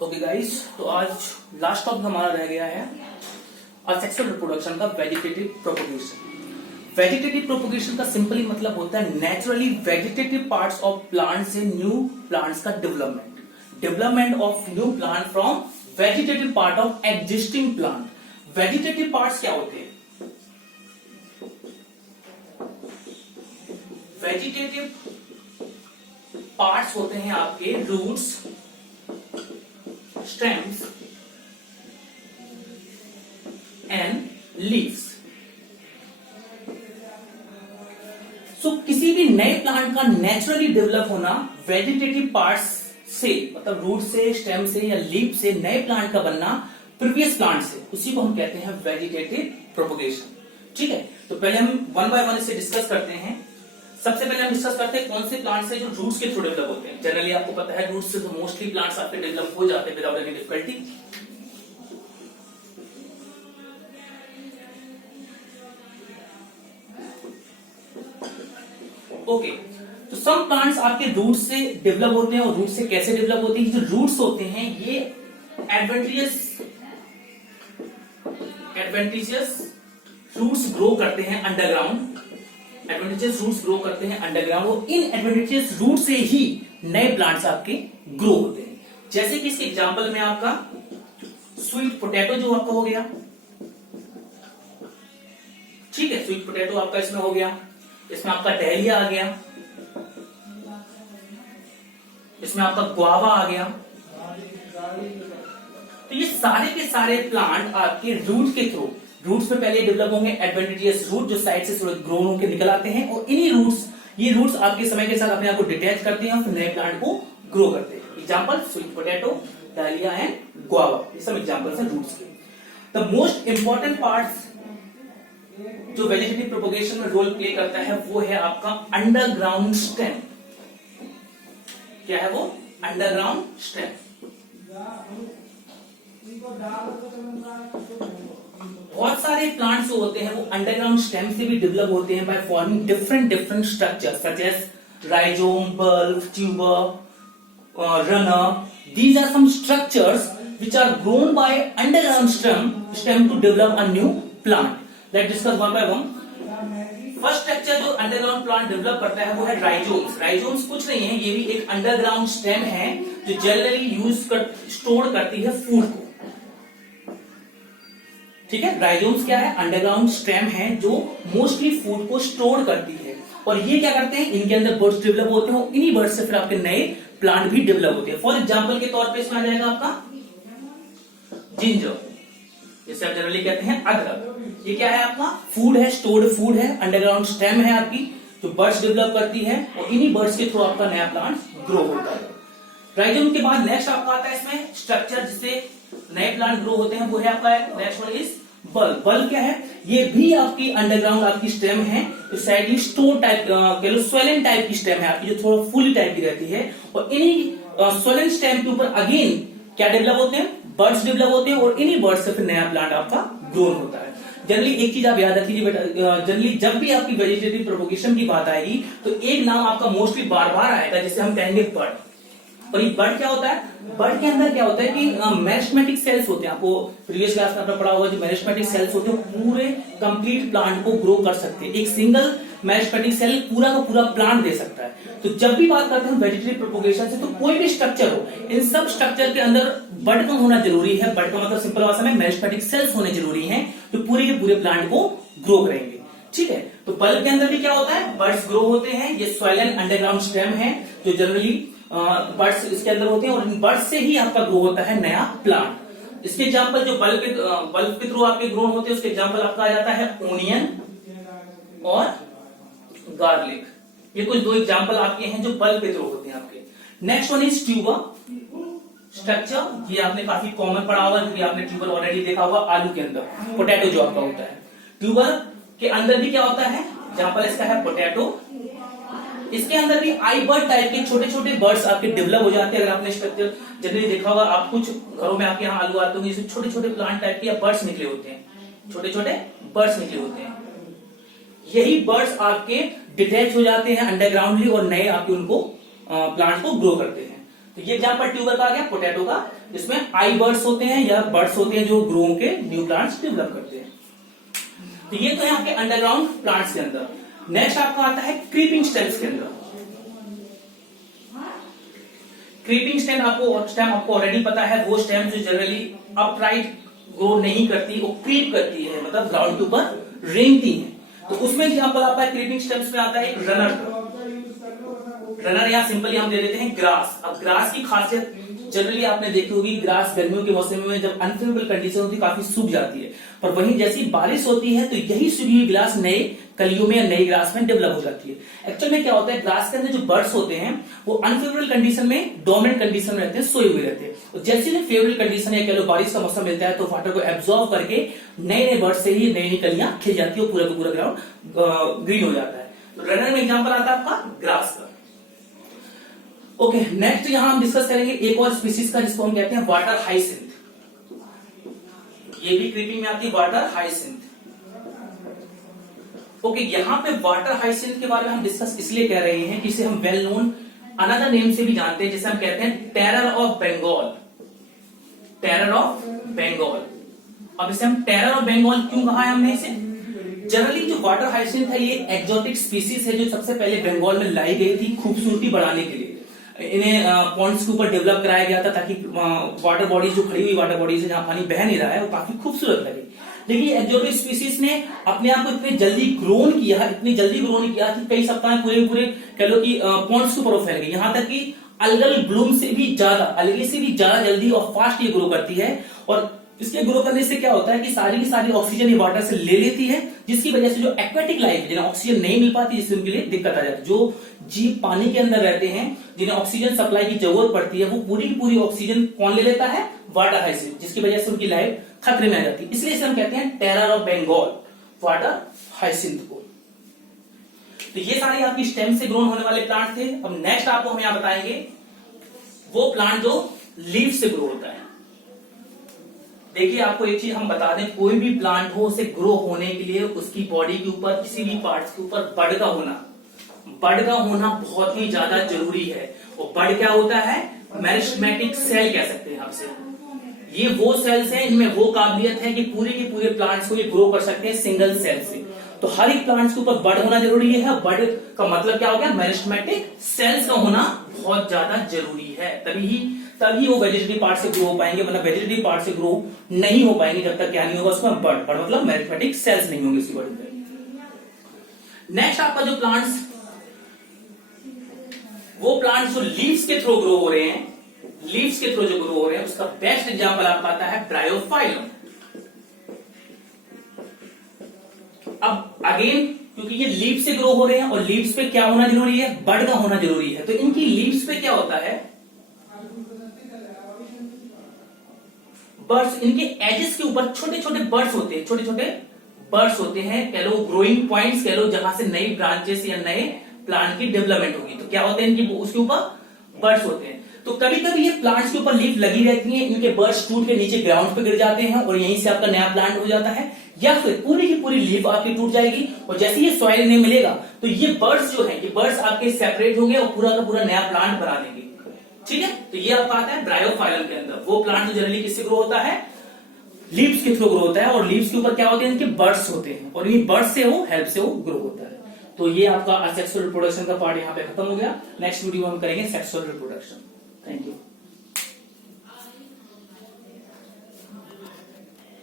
Okay guys, तो आज last topic हमारा रह गया है सेक्सुअल रिप्रोडक्शन का वेजिटेटिव प्रोपोगेशन। वेजिटेटिव प्रोपोगेशन का सिंपली मतलब होता है naturally vegetative parts of plant से न्यू प्लांट्स का development of new plant from vegetative part of existing plant. Vegetative parts क्या होते हैं? वेजिटेटिव पार्ट्स होते हैं आपके रूट्स, स्टेम्स एंड लीव्स। सो किसी भी नए प्लांट का नेचुरली डेवलप होना वेजिटेटिव पार्ट्स से, मतलब रूट से, स्टेम से या लीफ से नए प्लांट का बनना प्रीवियस प्लांट से, उसी को हम कहते हैं वेजिटेटिव प्रोपोगेशन। ठीक है, तो पहले हम वन बाय वन इसे डिस्कस करते हैं। सबसे पहले हम डिस्कस करते हैं कौन से प्लांट्स है जो रूट्स के थ्रू डेवलप होते हैं। जनरली आपको पता है रूट्स से तो मोस्टली प्लांट्स आपके डेवलप हो जाते हैं विदाउट एनी डिफिकल्टी। ओके, तो सब प्लांट्स आपके रूट्स से डेवलप होते हैं। और रूट से कैसे डेवलप होते हैं? जो रूट्स होते हैं ये एडवेंटिशियस रूट्स ग्रो करते हैं अंडरग्राउंड। एडवेंटिशियस रूट्स ग्रो करते हैं अंडरग्राउंड और इन एडवेंटिशियस रूट से ही नए प्लांट्स आपके ग्रो होते हैं। जैसे कि इसके एग्जांपल में आपका स्वीट पोटैटो जो आपका हो गया, ठीक है, स्वीट पोटैटो आपका इसमें हो गया। इसमें आपका डहलिया आ गया, इसमें आपका गुआवा आ गया। तो ये सारे के सारे प्लांट आपके रूट के थ्रू, रूट्स में पहले डेवलप होंगे एडवेंटिशियस रूट जो साइड से थोड़े ग्रोन होकर निकल आते हैं और इन्हीं रूट्स, ये रूट्स आपके समय के साथ अपने आप को डिटैच करते हैं और फिर नए प्लांट को ग्रो करते हैं। Example sweet potato, dahlia and guava, ये सब एग्जांपल्स हैं रूट्स के। द मोस्ट इंपॉर्टेंट पार्ट्स जो वेजिटेटिव प्रोपोगेशन में रोल प्ले करता है वो है आपका अंडरग्राउंड स्टेम। क्या है वो? Underground stem. बहुत सारे प्लांट्स जो होते हैं वो अंडरग्राउंड स्टेम से भी डेवलप होते हैं by forming different structures such as rhizome, bulb, tuber, runner. These are some structures which are grown by underground stem to develop a new plant. Let's discuss one by one. First structure जो underground plant develop करता है वो है rhizomes. Rhizomes कुछ नहीं है, ये भी एक अंडरग्राउंड स्टेम है जो जनरली स्टोर करती है फूड को। ठीक है, राइजोम्स क्या है? अंडरग्राउंड स्टेम है जो मोस्टली फूड को स्टोर करती है। और ये क्या करते हैं? इनके अंदर बर्ड्स डेवलप होते हैं, इन्हीं बर्ड्स से फिर आपके नए प्लांट भी डेवलप होते हैं। फॉर एग्जाम्पल के तौर पे इसमें आ जाएगा आपका जिंजर, जिसे आप जनरली कहते हैं अदरक। ये क्या है? आपका फूड है, स्टोर्ड फूड है, अंडरग्राउंड स्टेम है आपकी जो बर्ड्स डेवलप करती है और इन्हीं बर्ड्स के थ्रू आपका नया प्लांट ग्रो होता है। राइजोम के बाद नेक्स्ट आपका आता है इसमें स्ट्रक्चर जिससे नए प्लांट ग्रो होते हैं, वो है आपका next one is bulb. Bulb क्या है? ये भी आपकी अंडरग्राउंड आपकी स्टेम है जो साइडली स्टोर टाइप, स्वेलन टाइप की स्टेम है आपकी जो थोड़ा फुल टाइप की रहती है। और इन्हीं स्वेलन स्टेम के ऊपर अगेन क्या डेवलप होते हैं? बर्ड्स डेवलप होते हैं और इन्हीं बर्ड्स से फिर नया प्लांट आपका ग्रो होता है। जनरली एक चीज आप याद रखिए बेटा, जनरली जब भी आपकी वेजिटेटिव प्रोपोगेशन की बात आएगी तो एक नाम आपका मोस्टली बार बार आएगा जिसे हम कहेंगे बर्ड। और ये बर्ड क्या होता है? बर्ड के अंदर क्या होता है कि मेरिस्टेमेटिक सेल्स होते हैं। आपको प्रीवियस क्लास में आपने पढ़ा होगा जो मेरिस्टेमेटिक सेल्स होते हैं पूरे कंप्लीट प्लांट को ग्रो कर सकते हैं। एक सिंगल मेरिस्टेमेटिक सेल पूरा का पूरा प्लांट दे सकता है। तो जब भी बात करते हैं वेजिटेटिव प्रोपोगेशन से तो कोई भी स्ट्रक्चर हो, इन सब स्ट्रक्चर के अंदर बर्ड का होना जरूरी है। बर्ड का मतलब सिंपल भाषा में मेरिस्टेमेटिक सेल्स होने जरूरी हैं जो पूरे के पूरे प्लांट को ग्रो करेंगे। ठीक है, तो बल्ब के अंदर भी क्या होता है? बर्ड्स ग्रो होते हैं। ये स्वेलन अंडरग्राउंड स्टेम है जो जनरली बर्ड्स इसके अंदर होते हैं और इन बर्ड्स से ही आपका ग्रो होता है नया प्लांट। इसके एग्जांपल जो बल्ब के थ्रू आपके ग्रो होते हैं उसके एग्जांपल आपका आ जाता है ओनियन और गार्लिक। ये कुछ दो एग्जांपल आपके हैं जो बल्ब के थ्रू होते हैं आपके। Next one is tuber structure. ये आपने काफी कॉमन पढ़ा होगा क्योंकि आपने ट्यूबर ऑलरेडी देखा होगा आलू के अंदर, पोटैटो जो आपका होता है। ट्यूबर के अंदर भी क्या होता है? एग्जांपल इसका है पोटैटो। इसके अंदर भी आई बर्ड टाइप के छोटे छोटे बर्ड्स आपके डेवलप हो जाते हैं। अगर आपने स्ट्रक्चर जनरली देखा होगा, आप कुछ घरों में आपके यहाँ आलू आते होंगे, छोटे छोटे प्लांट टाइप के बर्ड्स निकले होते हैं, छोटे छोटे बर्ड्स निकले होते हैं। यही बर्ड्स आपके डिटैच हो जाते हैं अंडरग्राउंडली और नए आपके उनको प्लांट को ग्रो करते हैं। तो ये एग्जांपल ट्यूबर का आ गया, पोटैटो का, जिसमें आई बर्ड्स होते हैं या बर्ड्स होते हैं जो ग्रो के न्यू प्लांट्स डेवलप करते हैं। तो ये तो है आपके अंडरग्राउंड प्लांट्स के अंदर। नेक्स्ट आपका आता है क्रीपिंग स्टेम्स के अंदर। क्रीपिंग स्टेम आपको ऑलरेडी पता है, वो स्टेम जो जनरली अपराइट ग्रो नहीं करती, वो क्रीप करती है, मतलब ग्राउंड के ऊपर रेंगती है। तो उसमें एग्जांपल आता है क्रीपिंग स्टेम्स में आता है रनर या सिंपली हम दे देते हैं ग्रास। अब ग्रास की खासियत जनरली आपने देखी होगी, ग्रास गर्मियों के मौसम में जब अनफेवरेबल कंडीशन होती है काफी सूख जाती है, पर वहीं जैसी बारिश होती है तो यही सूखी हुई ग्रास नए कलियों में या नई ग्रास में डेवलप हो जाती है। एक्चुअल में क्या होता है, ग्रास के अंदर जो बर्ड्स होते हैं वो अनफेवरेबल कंडीशन में डोमिनेंट कंडीशन में रहते हैं, सोए हुए रहते हैं। और जैसे ही फेवरेबल कंडीशन या कह लो बारिश का मौसम मिलता है तो वाटर को एब्जॉर्व करके नए नए बर्ड्स से ही नई नई कलियां खिल जाती है और पूरा का पूरा ग्राउंड ग्रीन हो जाता है। तो रनर में एग्जाम्पल आता है आपका ग्रास का। ओके, नेक्स्ट यहां हम डिस्कस करेंगे एक और स्पीसीज का जिसको हम कहते हैं वाटर हाइसिंथ। ये भी क्रीपिंग में आती है, वाटर हाइसिंथ। ओके, यहां पे वाटर हाइसिंथ के बारे में हम डिस्कस इसलिए कह रहे हैं कि इसे हम वेल नोन अनदर नेम से भी जानते हैं, जिसे हम कहते हैं terror of Bengal. Terror of Bengal. अब इसे हम टेरर ऑफ बंगाल क्यों कहा है हमने इसे? जनरली जो वाटर हाइसिंथ है ये एक्सोटिक स्पीसीज है जो सबसे पहले बंगाल में लाई गई थी खूबसूरती बढ़ाने के लिए। इन्हें पॉन्ड्स के ऊपर डेवलप कराया गया था ताकि वाटर बॉडीज जो खड़ी हुई वाटर बॉडीज है जहां पानी बह नहीं रहा है वो काफी खूबसूरत लगे। लेकिन एक्सोटिक स्पीसीज ने अपने आप को इतनी जल्दी ग्रोन किया कि कई सप्ताह पूरे कह लो कि पॉन्ड्स के ऊपर फैल गई, यहां तक कि अलगल ब्लूम से भी ज्यादा, अलगे से भी ज्यादा जल्दी और फास्ट ये ग्रो करती है। और इसके ग्रो करने से क्या होता है कि सारी की सारी ऑक्सीजन ये वाटर से ले लेती है, जिसकी वजह से जो एक्वेटिक लाइफ है जिन्हें ऑक्सीजन नहीं मिल पाती, जिससे उनके लिए दिक्कत आ जाती है। जो जीव पानी के अंदर रहते हैं जिन्हें ऑक्सीजन सप्लाई की जरूरत पड़ती है वो पूरी की पूरी ऑक्सीजन कौन ले लेता है? वाटर हाइसिंथ, जिसकी वजह से उनकी लाइफ खतरे में आ जाती है। इसलिए इसे हम कहते हैं terror of Bengal, water hyacinth को। तो ये सारी आपकी स्टेम से ग्रोन होने वाले प्लांट थे। अब नेक्स्ट आपको हम यहां बताएंगे वो प्लांट जो लीफ से ग्रो होता है। देखिए, आपको एक चीज हम बता दें, कोई भी प्लांट हो उसे ग्रो होने के लिए उसकी बॉडी के ऊपर किसी भी पार्ट्स के ऊपर बड का होना बहुत ही ज्यादा जरूरी है। और बड क्या होता है? मेरिस्टेमेटिक सेल कह सकते हैं आपसे। ये वो सेल्स हैं इनमें वो काबिलियत है कि पूरे के पूरे प्लांट्स को ये ग्रो कर सकते हैं सिंगल सेल से। तो हर एक प्लांट्स के ऊपर बड होना जरूरी है। बड का मतलब क्या हो गया? मेरिस्टेमेटिक सेल्स का होना बहुत ज्यादा जरूरी है, तभी वो वेजिटेटिव पार्ट से ग्रो हो पाएंगे, मतलब वेजिटेटिव पार्ट से ग्रो नहीं हो पाएंगे जब तक क्या नहीं होगा उसमें बड मतलब मेरिस्टेमेटिक सेल्स नहीं होंगे उसकी बॉडी में। नेक्स्ट आपका जो प्लांट्स, वो प्लांट्स जो लीव्स के थ्रू ग्रो हो रहे हैं, उसका बेस्ट एग्जांपल आपका आता है ब्रायोफाइलम। अब अगेन क्योंकि ये लीव्स से ग्रो हो रहे हैं और लीव्स पे क्या होना जरूरी है? बड का होना जरूरी है। तो इनकी लीव्स पे क्या होता है? बर्ड्स, इनके एजेस के ऊपर छोटे छोटे बर्ड्स होते हैं, कह लो ग्रोइंग पॉइंट्स कह लो, जहां से नई ब्रांचेस या नए प्लांट की डेवलपमेंट होगी। तो क्या होते हैं इनकी, उसके ऊपर बर्ड्स होते हैं। तो कभी कभी ये प्लांट्स के ऊपर लीफ लगी रहती है, इनके बर्ड्स टूट के नीचे ग्राउंड पे गिर जाते हैं और यहीं से आपका नया प्लांट हो जाता है। या फिर पूरी की पूरी लीफ आपकी टूट जाएगी और जैसे ये सॉइल इन्हें मिलेगा तो ये बर्ड्स जो है, ये बर्ड्स आपके सेपरेट होंगे और पूरा का पूरा नया प्लांट बना देंगे। ठीक है, तो ये आपका आता है ब्रायोफाइलम के अंदर। वो प्लांट जो जनरली किससे ग्रो होता है? लीव्स के थ्रू ग्रो होता है। और लीव्स के ऊपर क्या होते हैं? इनके बर्ड्स होते हैं और इन्हीं बर्ड्स से वो हेल्प से वो ग्रो होता है। तो ये आपका सेक्सुअल रिप्रोडक्शन का पार्ट यहाँ पे खत्म हो गया। नेक्स्ट वीडियो में हम करेंगे सेक्सुअल रिप्रोडक्शन। Thank you.